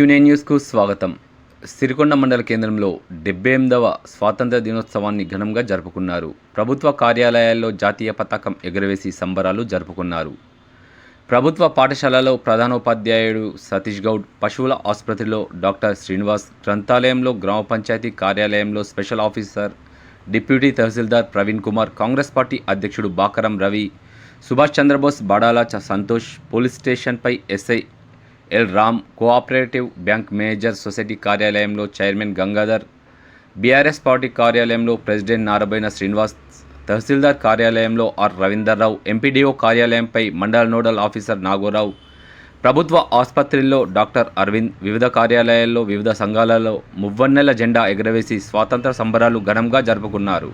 క్యూనే న్యూస్కు స్వాగతం. సిరికొండ మండల కేంద్రంలో 78వ స్వాతంత్ర దినోత్సవాన్ని ఘనంగా జరుపుకున్నారు. ప్రభుత్వ కార్యాలయాల్లో జాతీయ పతాకం ఎగురవేసి సంబరాలు జరుపుకున్నారు. ప్రభుత్వ పాఠశాలలో ప్రధానోపాధ్యాయుడు సతీష్ గౌడ్, పశువుల ఆసుపత్రిలో డాక్టర్ శ్రీనివాస్, గ్రంథాలయంలో గ్రామ పంచాయతీ కార్యాలయంలో special officer deputy tahsildar Praveen Kumar, Congress party అధ్యక్షుడు బాకరం రవి, సుభాష్ చంద్రబోస్, బాడాల సంతోష్, పోలీస్ స్టేషన్పై SI L Ram, cooperative bank manager society కార్యాలయంలో చైర్మన్ గంగాధర్, బీఆర్ఎస్ పార్టీ కార్యాలయంలో ప్రెసిడెంట్ నారబోయిన శ్రీనివాస్, తహసీల్దార్ కార్యాలయంలో ఆర్ రవీందర్రావు, ఎంపీడీఓ కార్యాలయంపై మండల నోడల్ ఆఫీసర్ నాగోరావు, ప్రభుత్వ ఆసుపత్రుల్లో డాక్టర్ అరవింద్, వివిధ కార్యాలయాల్లో వివిధ సంఘాలలో మువ్వన్నెల జెండా ఎగురవేసి స్వాతంత్ర సంబరాలు ఘనంగా జరుపుకున్నారు.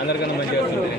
అందరికన్నా మంచిగా వస్తుంది.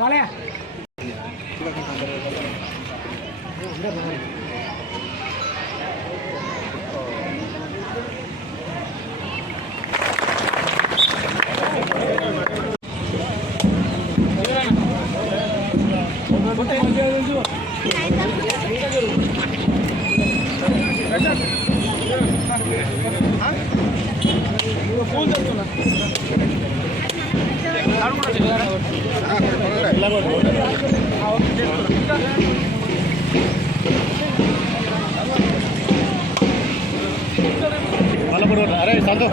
బాలయ్య అరే సంతో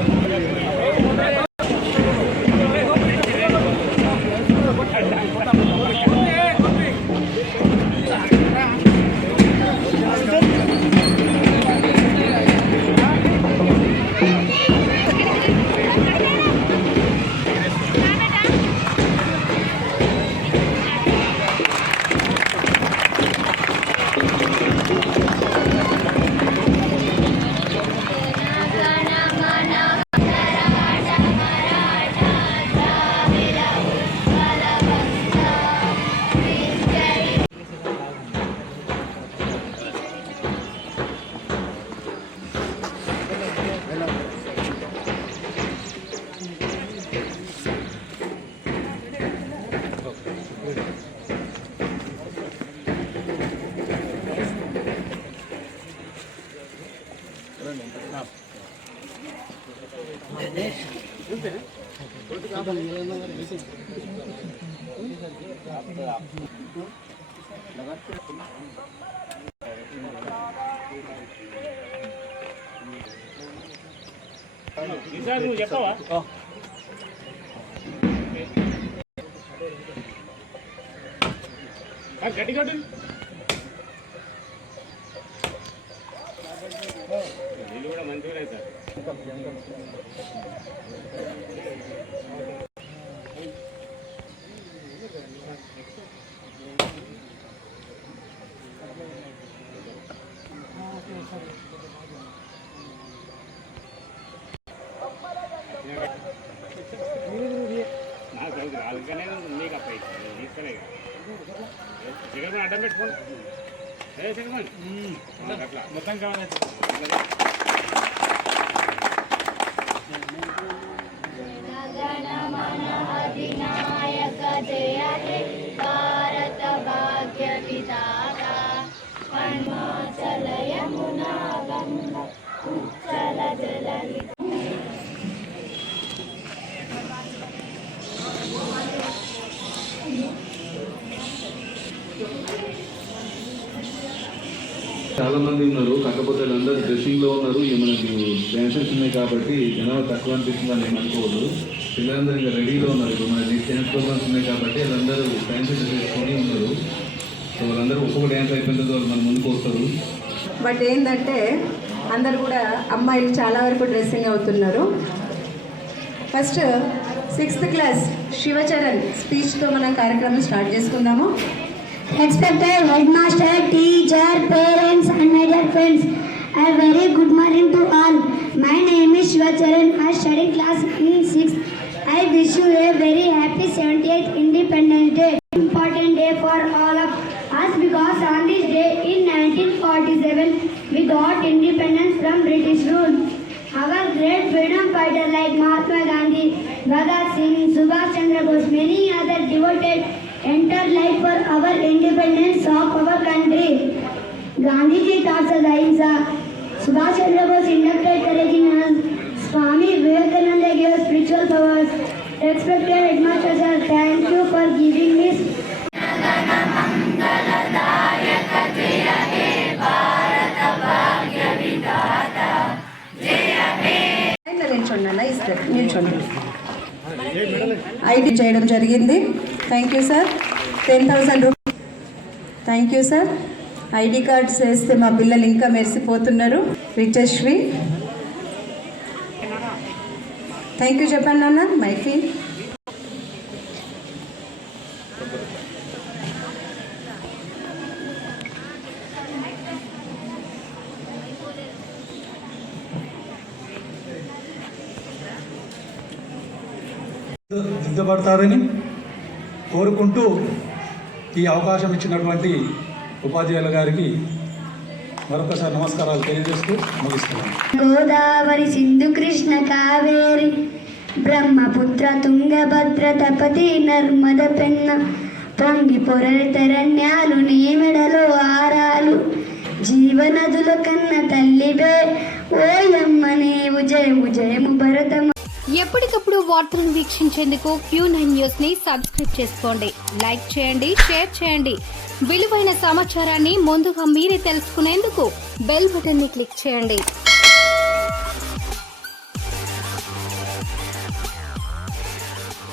నువ్వు చెప్పవా గట్టి గట్టి నీళ్ళు కూడా మంచిగా సార్ అందుకనే మీకు అబ్బాయి తీసుకోలేదు జగన్ అడ్డం పెట్టుకోండి ఏ జగన్ అట్లా మొత్తం కావాలి గణ చాలా మంది ఉన్నారు, కాకపోతే వాళ్ళందరూ డ్రెస్సింగ్ లో ఉన్నారు. ఇక మనకి డాన్సెస్ ఉన్నాయి కాబట్టి జనాలు తక్కువ అనిపిస్తుందని నేను అనుకోవద్దు. పిల్లలందరూ ఇంకా రెడీలో ఉన్నారు. ఇప్పుడు మనకి డ్యాన్స్ ప్రోగ్రామ్స్ ఉన్నాయి కాబట్టి వాళ్ళందరూ డాన్సెస్ చేసుకొని ఉన్నారు. సో వాళ్ళందరూ ఒక్కొక్క డ్యాన్స్ అయిపోయిన తర్వాత వాళ్ళు మన ముందుకు వస్తారు. బట్ ఏంటంటే అందరు కూడా అమ్మాయిలు చాలా వరకు డ్రెస్సింగ్ అవుతున్నారు. ఫస్ట్ 6th క్లాస్ శివచరణ్ స్పీచ్తో మనం కార్యక్రమం స్టార్ట్ చేసుకుందాము. Respected headmaster, teacher, parents and my dear friends, a very good morning to all. My name is Shivacharan. I study class in 6th. I wish you a very happy 78th Independence Day. Important day for all of us because on this day in 1947 we got independence from British rule. Our great freedom fighters like Mahatma Gandhi, Bhagat Singh, Subhash Chandra Bose, many other devoted entire life for our independence of our country. Gandhiji taught us ahimsa. Subhash Chandra Bose inducted courage in us. Swami Vivekananda gave us spiritual powers. Respected headmaster sir, thank you for giving me. నిల్చోండి అన్న, ఇస్తారు నిల్చోండి. ID చేయడం జరిగింది. Thank you sir. 10,000 rupees. Thank you sir. ID cards వేస్తే మా పిల్లలు ఇంకా మెరిసిపోతున్నారు. Vijayasri thank you చెప్పండి అన్న. మైఫీ దిద్దపడతారని కోరుకుంటూ ఈ అవకాశం ఇచ్చినటువంటి ఉపాధ్యాయుల గారికి మరొకసారి నమస్కారాలు తెలియజేస్తూ ముగిస్తున్నాను. గోదావరి సింధు కృష్ణ కావేరి బ్రహ్మపుత్ర తుంగభద్ర తపతి నర్మద పెన్న పొంగి పొరలి తెరణ్యాలు నీ మెడలో ఆరాలు జీవనదుల కన్న తల్లివే ఓయమ్మ నీవు జయము జయము భరతము. ఎప్పటికప్పుడు వార్తలను వీక్షించేందుకు Q9 న్యూస్ ని సబ్స్క్రైబ్ చేసుకోండి, లైక్ చేయండి, షేర్ చేయండి. విలువైన సమాచారాన్ని ముందుగా మీరే తెలుసుకునేందుకు బెల్ బటన్ ని క్లిక్ చేయండి.